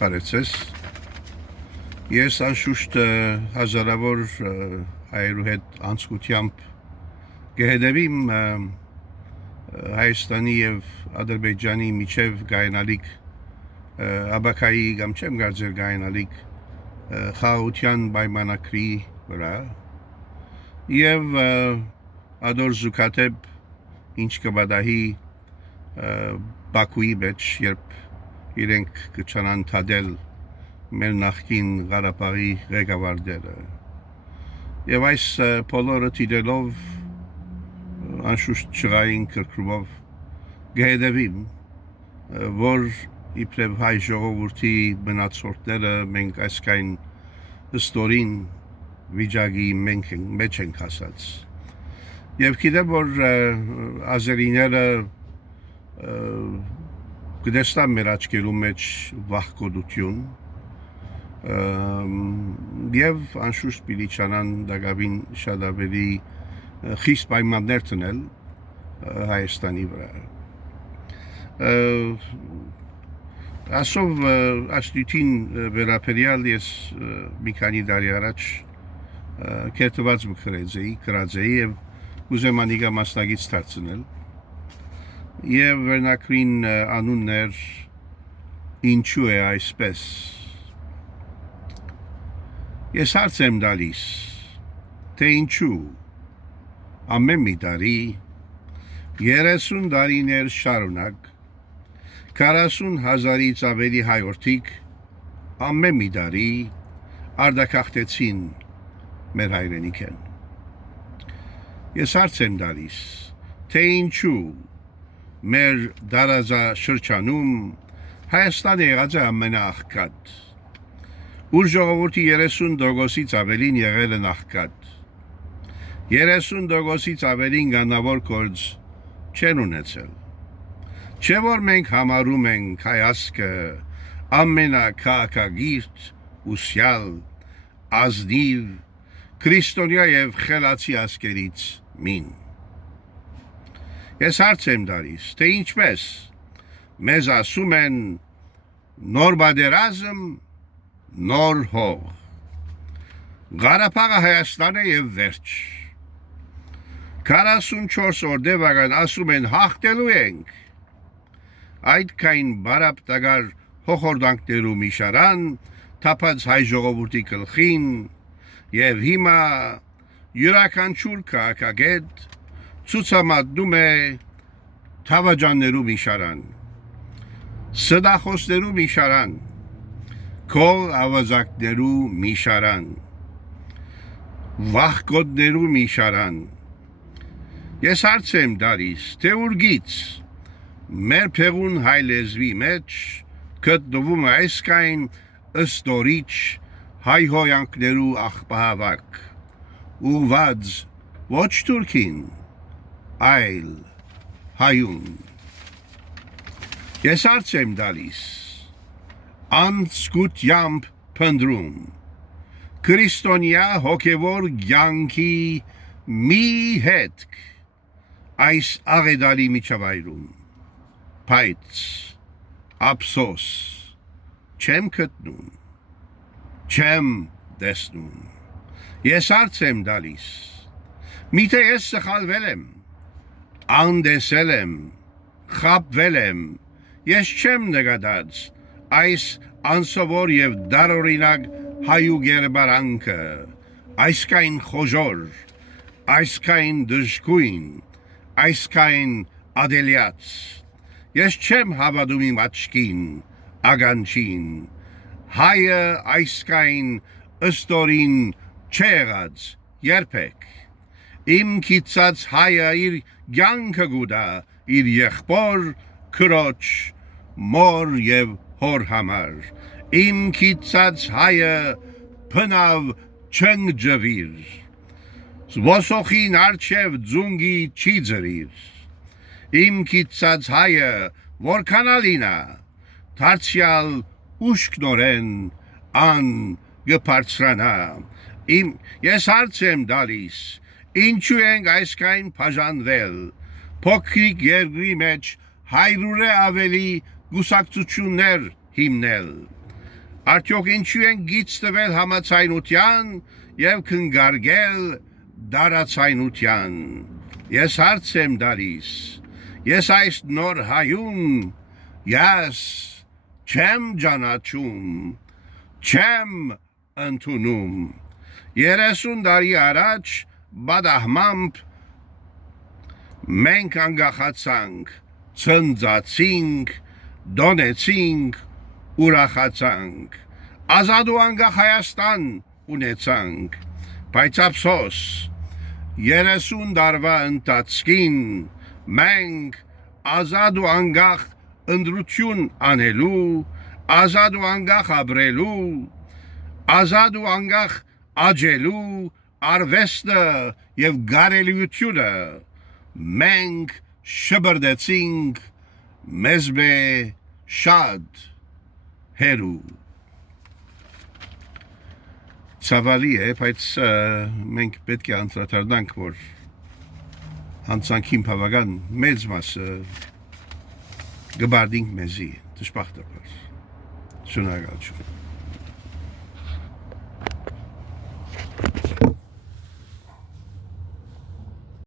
Բարեցես Ես անշուշտ հազարավոր հայերու հետ անցկությամբ կհետևիմ Հայաստանի և Ադրբեջանի միջև գայնալիք Աբակայի կամ չեմ գարձեր գայնալիք խաղաղության պայմանագրի վրա և ադոր զուգատեպ ինչ կվադահի Բաքուի մեջ երբ իրենք կչանան թադել մեր նախկին Ղարաբաղի ղեկավարները և այս բոլորը դիտելով անշուշտ չղային կրկրումով կհետևիմ որ իբրև հայ ժողովրդի մնացորդները մենք այսքան ստորին վիճակի մեջ ենք հասած և գիտեմ որ ազերիները կտեսնան մեր աչքերու մեջ վախկոտություն և անշուշտ պիտի չանան դակավին շատ ավելի խիստ պայմաններ տնել Հայաստանի վրա Ասով աստույթին վերաբերյալ ես մի քանի տարի առաջ կերտված գրած էի և ուզեմ անիկա մասնագիծ դարձնել և վերնակրին անունն էր ինչու է այսպես Ես հարց եմ տալիս թե ինչու ամեն մի տարի 30 տարիներ շարունակ 40,000-ից ավելի հայորդիկ ամեն մի տարի արտագաղթեցին մեր հայրենիքեն Ես հարց եմ տալիս թե ինչու մեր դարաշրջանում Հայաստանը եղած է ամենաաղքատ ուր ժողովրդի 30%-ից ավելին եղել են աղքատ 30%-ից ավելին գանավոր գործ չեն ունեցել Չէ որ մենք համարում ենք հայ ազգը ամենաքաղաքագիրտ ուսյալ ազնիվ քրիստոնյա և խելացի ազգերից մին Ես հարց եմ տալիս թե ինչպես մեզ ասում են նոր պատերազմ նոր հող Ղարաբաղը Հայաստան է և վերջ 44 օր դեպական ասում են հաղթելու ենք Այդքան բարապտագար հոխորտանքներու մի շարան թափած հայ ժողովրդի գլխին և հիմա յուրաքանչյուր քաղաքագետ ցուցամատնում է թավաջաններու մի շարան սդախոսներու մի շարան քող ավազակներու մի շարան վախկոտներու մի շարան Ես հարց եմ տալիս թե ուր գից մեր փեղուն հայ լեզվի մեջ գտնվում է այսքան ըստորիչ հայ հոյանքներու աղբահավաք ուղված ոչ թուրքին այլ հայուն Ես հարց եմ տալիս անձկությամբ փնտրում քրիստոնյա հոգևոր կյանքի մի հետք այս աղետալի միջավայրում Բայց ափսոս չեմ գտնում չեմ տեսնում Ես հարց եմ տալիս Միթե ես սխալվել եմ անդեսել եմ խաբվել եմ Ես չեմ նկատած այս անսովոր և դարօրինակ հայուգերբարանքը այսքան խոժոր այսքան դժգույն այսքան ադելյաց Ես չեմ հավատում իմ աչքին ականջին հայը այսքան ըստորին չէ եղած երբեք Իմ քիծած հայը իր կյանքը գուտա իր եղբոր քրոջ մոր և հոր համար Իմ քիծած հայը բնավ չընջվիր Ոսոխին արջև ձունգի չի ձրիր Իմ քիծած հայը որքանալինա դարձյալ ուշքնորեն ան գբարձրանա Ես հարց եմ տալիս ինչու ենք այսքան բաժանվել փոքրիկ երկրի մեջ 100-ը ավելի կուսակցություններ հիմնել Արդյոք ինչու են գիծ տվել համացայնության և քնգարգել դարացայնության։ Ես հարց եմ դալիս, ես այս նոր հայուն, ես չեմ ճանաչում, չեմ ընդունում։ 30 տարի առաջ բադահմամբ մենք անկախացանք, ցնծացինք, դոնեցինք, ուրախացանք, ազատ ու անկախ Հայաստան ունեցանք, բայց ափսոս 30 տարվա ընթացքին մենք ազատ ու անկախ ընտրություն անելու, ազատ ու անկախ ապրելու, ազատ ու անկախ աճելու արվեստը և գարելիությունը մենք շբրդեցինք մեզ շատ հեռու։ Ցավալի է, բայց մենք պետք է անդրադառնանք, որ հանցանքին բավական մեծ մասը գբարդինք մեզի, դժբախտաբար։ Շնորհակալություն։